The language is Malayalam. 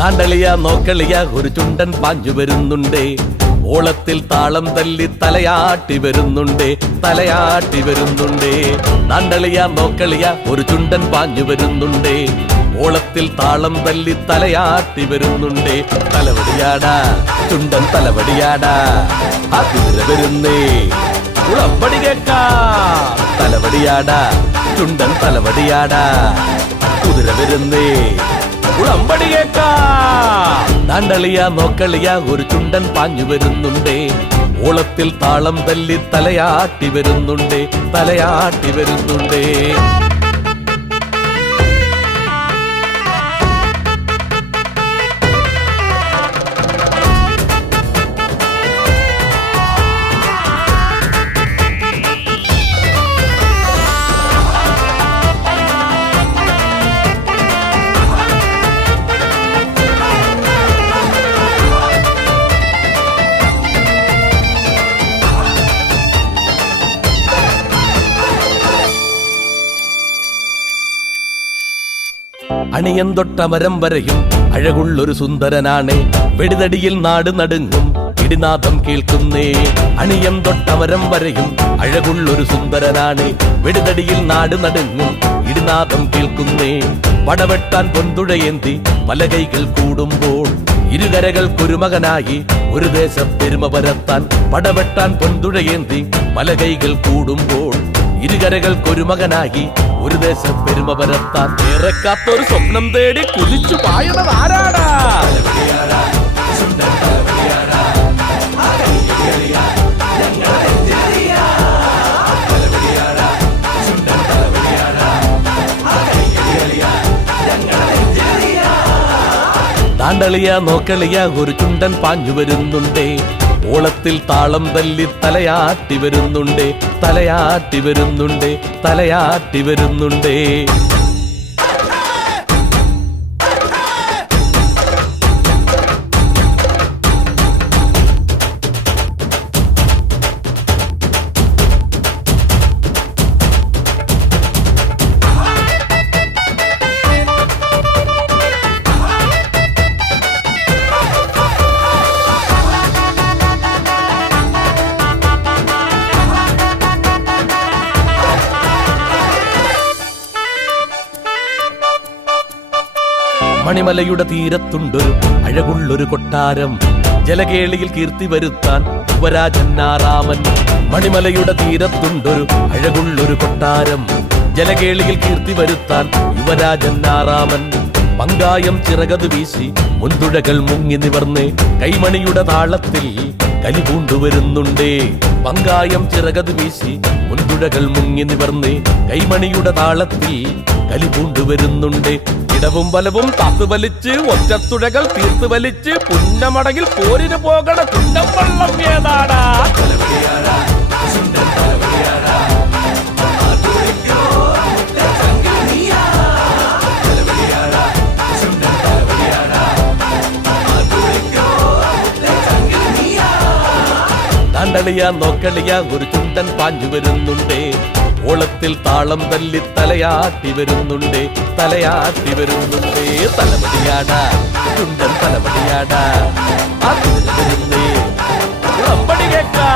താണ്ടളിയ നോക്കളിയ ഒരു ചുണ്ടൻ പാഞ്ഞു വരുന്നുണ്ടേ, ഓളത്തിൽ താളം തല്ലി തലയാട്ടി വരുന്നുണ്ടേ, തലയാട്ടി വരുന്നുണ്ടേ. താണ്ടളിയ നോക്കളിയ ഒരു ചുണ്ടൻ പാഞ്ഞു വരുന്നുണ്ടേ, ഓളത്തിൽ താളം തല്ലി തലയാട്ടി വരുന്നുണ്ടേ. തലവടിയാടാ ചുണ്ടൻ തലവടിയാടാ, ആ കുതിര വരുന്നേ ഉളമ്പടി കേക്കാ. തലവടിയാടാ ചുണ്ടൻ തലവടിയാടാ, കുതിര വരുന്നേ ഉളമ്പടി കേക്കാ. താണ്ടളിയ നോക്കളിയ ഒരു ചുണ്ടൻ പാഞ്ഞു വരുന്നുണ്ടേ, ഓളത്തിൽ താളം തല്ലി തലയാട്ടി വരുന്നുണ്ടേ, തലയാട്ടി വരുന്നുണ്ടേ. അണിയൻ തൊട്ടമരം വരെയും അഴകുള്ളൊരു സുന്ദരനാണ്, വെടിതടിയിൽ നാട് നടുങ്ങും ഇടിനാഥം കേൾക്കുന്നേ. അണിയൻ തൊട്ടമരം വരെയും അഴകുള്ളൊരു സുന്ദരനാണ്, വെടിതടിയിൽ നാട് നടുങ്ങും ഇടിനാഥം കേൾക്കുന്നേ. പടവെട്ടാൻ പൊന്തുഴയേന്തി പല കൈകൾ കൂടുമ്പോൾ ഇരുകരകൾക്കൊരു മകനായി ഒരു ദേശം പെരുമ പരത്താൻ. പടവെട്ടാൻ പൊന്തുഴയേന്തി പല കൈകൾ കൂടുമ്പോൾ ഇരുകരകൾക്കൊരു മകനായി ഒരു ദേശം പെരുമ പരത്താൻ. ഏറെക്കാത്തൊരു സ്വപ്നം തേടി കുതിച്ചു പായണത് ആരാടാ? താണ്ടളിയ നോക്കളിയ ഒരു ചുണ്ടൻ പാഞ്ഞു വരുന്നുണ്ടേ, ഓളത്തിൽ താളം തല്ലി തലയാട്ടി വരുന്നുണ്ടേ, തലയാട്ടി വരുന്നുണ്ടേ, തലയാട്ടി വരുന്നുണ്ടേ. മണിമലയുടെ തീരത്തുണ്ടൊരു അഴകുള്ളൊരു കൊട്ടാരം, ജലകേളിയിൽ കീർത്തി വരുത്താൻ യുവരാജന്നാറാമൻ. മണിമലയുടെ തീരത്തുണ്ടൊരു അഴകുള്ളൊരു കൊട്ടാരം, ജലകേളിയിൽ കീർത്തി വരുത്താൻ യുവരാജന്നാറാമൻ. പങ്കായം ചിറകത് വീശി മുൻതുഴകൾ മുങ്ങി നിവർന്നേ, കൈമണിയുടെ താളത്തിൽ കലിപൂണ്ടുവരുന്നുണ്ടേ. പങ്കായം ചിറകത് വീശി മുൻതുഴകൾ മുങ്ങി നിവർന്നേ, കൈമണിയുടെ താളത്തിൽ കലിപൂണ്ടുവരുന്നുണ്ടേ. ഇടവും വലവും താത്തു വലിച്ച് ഒറ്റത്തുഴകൾ തീർത്ത് വലിച്ച് പുന്നമടകിൽ പോരിന് പോകണ കുണ്ടം വള്ളം ഏതാടാ? താണ്ടളിയ നോക്കളിയ ഒരു ചുണ്ടൻ പാഞ്ഞു വരുന്നുണ്ടേ, ഓളത്തിൽ താളം തല്ലി തലയാട്ടി വരുന്നുണ്ടേ, തലയാട്ടി വരുന്നുണ്ടേ. തലവടിയാടാ ചുണ്ടൻ തലവടിയാടാ, ആ കുതിര വരുന്നേ ഉളമ്പടി കേക്കാ.